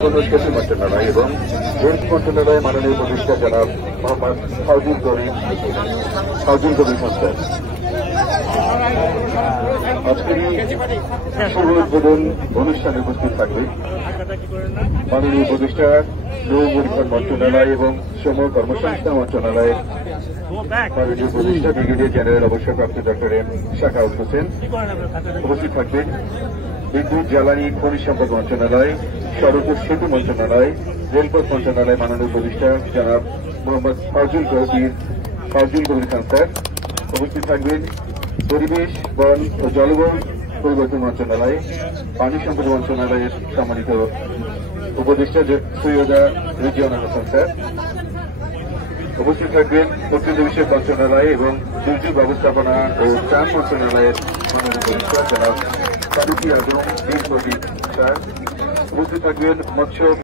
কৃষি মন্ত্রণালয় এবং রেল মন্ত্রণালয় মাননীয় উপদেষ্টা জনাব মোহাম্মদ ফাউজুল কবির সরকার আজকের শুভ উদ্বোধন অনুষ্ঠানে উপস্থিত থাকবে মাননীয় উপদেষ্টা নৌ পরিবহন মন্ত্রণালয় এবং শ্রম কর্মসংস্থান মন্ত্রণালয়ের মাননীয় উপদেষ্টা ব্রিগেডিয়ার জেনারেল অবসরপ্রাপ্ত ডক্টর এম শাখাউত হোসেন। উপস্থিত থাকবেন বিদ্যুৎ জ্বালানি খনিজ সম্পদ মন্ত্রণালয়, সড়ক ও সেতু মন্ত্রণালয়, রেলপথ মন্ত্রণালয় মাননীয় উপদেষ্টা জনাব মোহাম্মদ ফাউজুল কবির খান স্যার। উপস্থিত থাকবেন পরিবেশ, বন ও জলবায়ু পরিবর্তন মন্ত্রণালয়, পানি সম্পদ মন্ত্রণালয়ের সম্মানিত উপদেষ্টা সৈয়দা রিজিয়ানা হাসান স্যার। উপস্থিত থাকবেন প্রকৃতি বিষয়ক মন্ত্রণালয় এবং দুর্যোগ ব্যবস্থাপনা ও ত্রাণ মন্ত্রণালয়ের মাননীয় উপদেষ্টা জনাব ফারুকি আজম স্যার। উপস্থিত থাকবেন মৎস্য